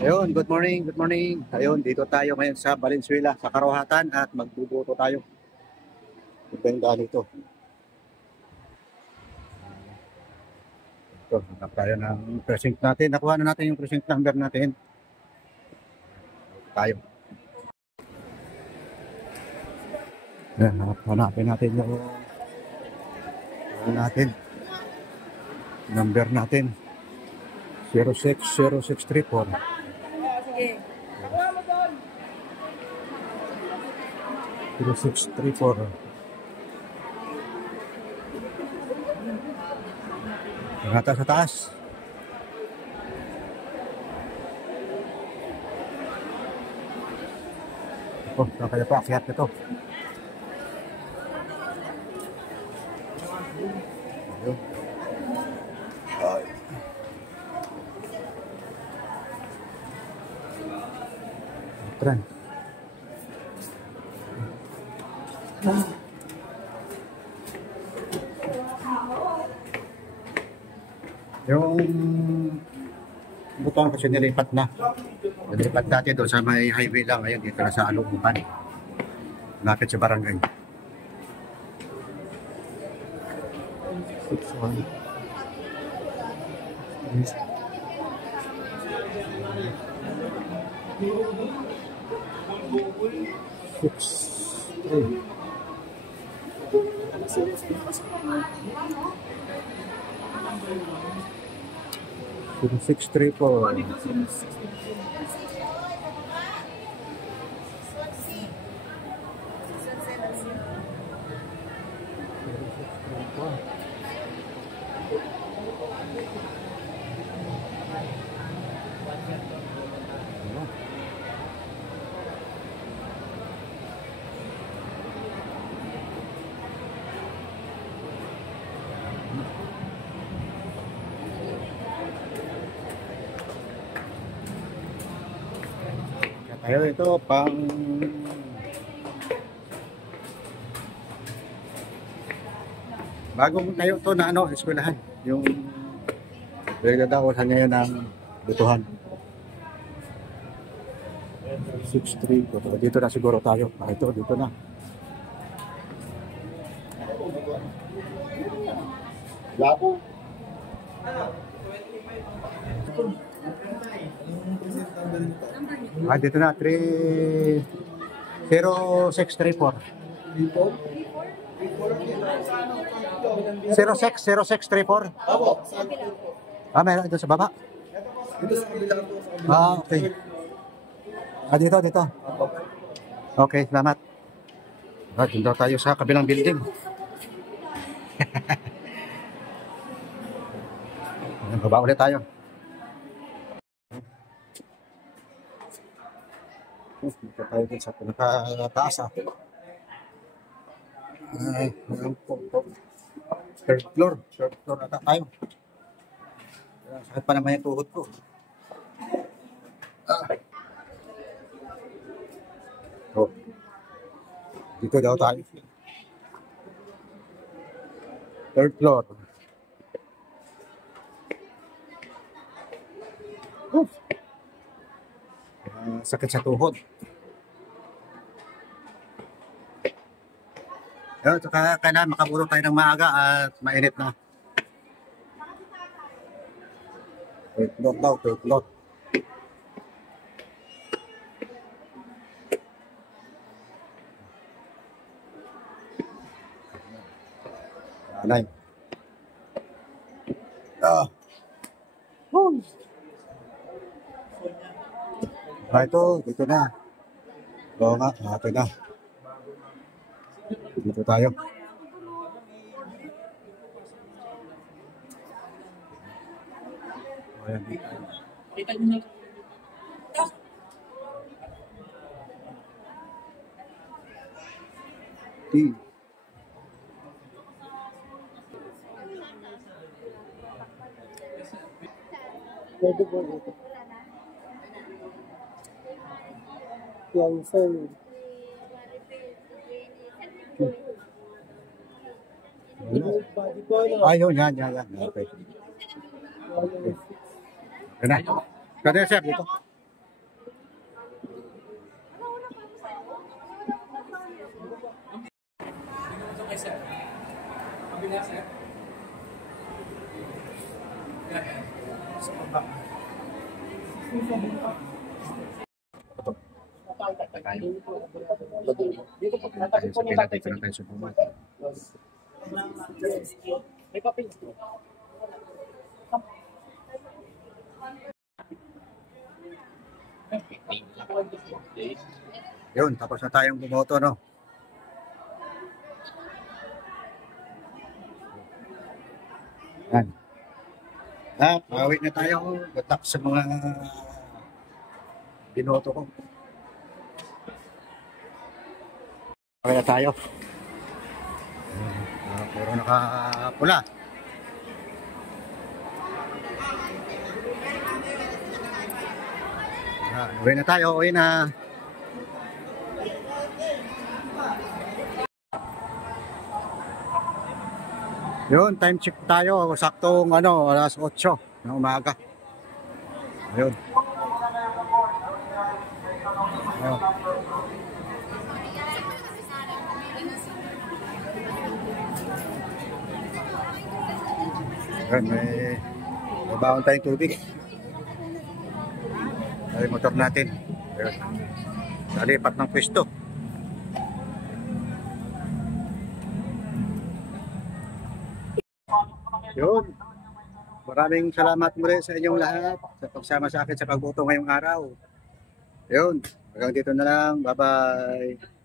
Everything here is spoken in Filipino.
Ayun, good morning, good morning. Ayun, dito tayo ngayon sa Valenzuela, sa Karohatan at magbubuto tayo. Ibenta dito. Ito, hanap tayo ng precinct natin. Nakuha na natin yung precinct number natin. Tayo. Ayan, hanapin natin yung number natin. 060634. Sige. Nakuha mo doon. 0634. Nata sa taas. Oh, kaya pa akyat ito. Ayun. Tren. Yung butong kasi nilipat na. Nilipat dati doon sa may highway lang. Ngayon dito na sa Aluguban. Lapit sa barangay. 6-1. Six, three, four. Ayun, ito pang bagong tayo to na ano, eskwelahan. Yung pinagdadaosan ngayon ng butuhan. 6-3. Dito na siguro tayo. Ito, dito na. Lapo. Dito na, 0634. 0634. Meron ito sa baba. Okay. Dito. Okay, salamat. Doon daw tayo sa kabilang building. Baba ulit tayo. Dito tayo din sa pinakataas. Third floor ata tayo. Sakit pa naman yung tuhod ko. Dito daw tayo. Third floor. Sakit sa tuhod. Saka kailangan makaburo tayo ng maaga at mainit na. Third floor daw, third floor. Anay. Ito, dito na. Oo nga, ito na. Dito tayo. Ayan. Kita nyo na. Pwede po dito. Yan, sir. Ayun, yan. Okay. Yan na. Kaya sir, dito. sir. Kabila, sir. Sa baba. Dito po, Tayo sa Pilate, dito na tayo sa Bumati. may papel. Yun, tapos na tayong bumoto, no? Yan. At awit na tayo. Good luck sa mga binoto ko. Okay na tayo. Puro nakapula. Uwi na tayo, uwi na. Yun, time check tayo. Saktong alas 8 ng umaga. Ayun. Ayun. Ayun, may baon tayong tubig. Ay, motor natin. Ayun. Nalipat ng pwesto. Yun. Maraming salamat muli sa inyong lahat sa pagsama sa akin sa pagboto ngayong araw. Yun. Hanggang dito na lang. Bye-bye.